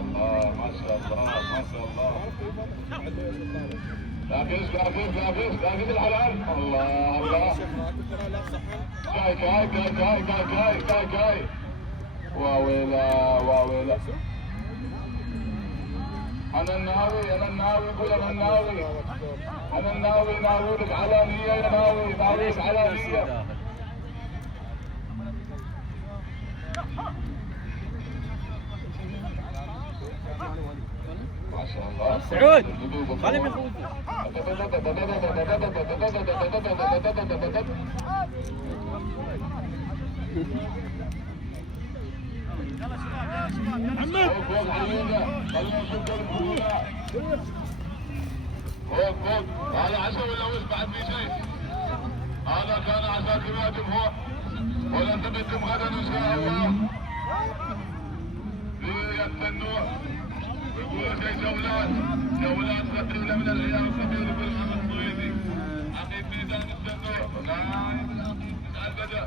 الله ما شاء الله ما شاء الله. لا فيش الحلال. الله الله. كاي واويلا. انا الناوي قول انا الناوي ناويلك على نية يا ناويك على نية. ما شاء الله. سعود خليه يفوز. محمد فوق هذا عشاء ولا وش بعد في شيء؟ هذا كان عشاءكم يا جمهور ونلتقيكم غدا ان شاء الله في التنور. يقولوا شيء جولات ثقيله من العيال الكبير بالعمل الصويدي. عقيد ميدان التنور لا يمكن البدء.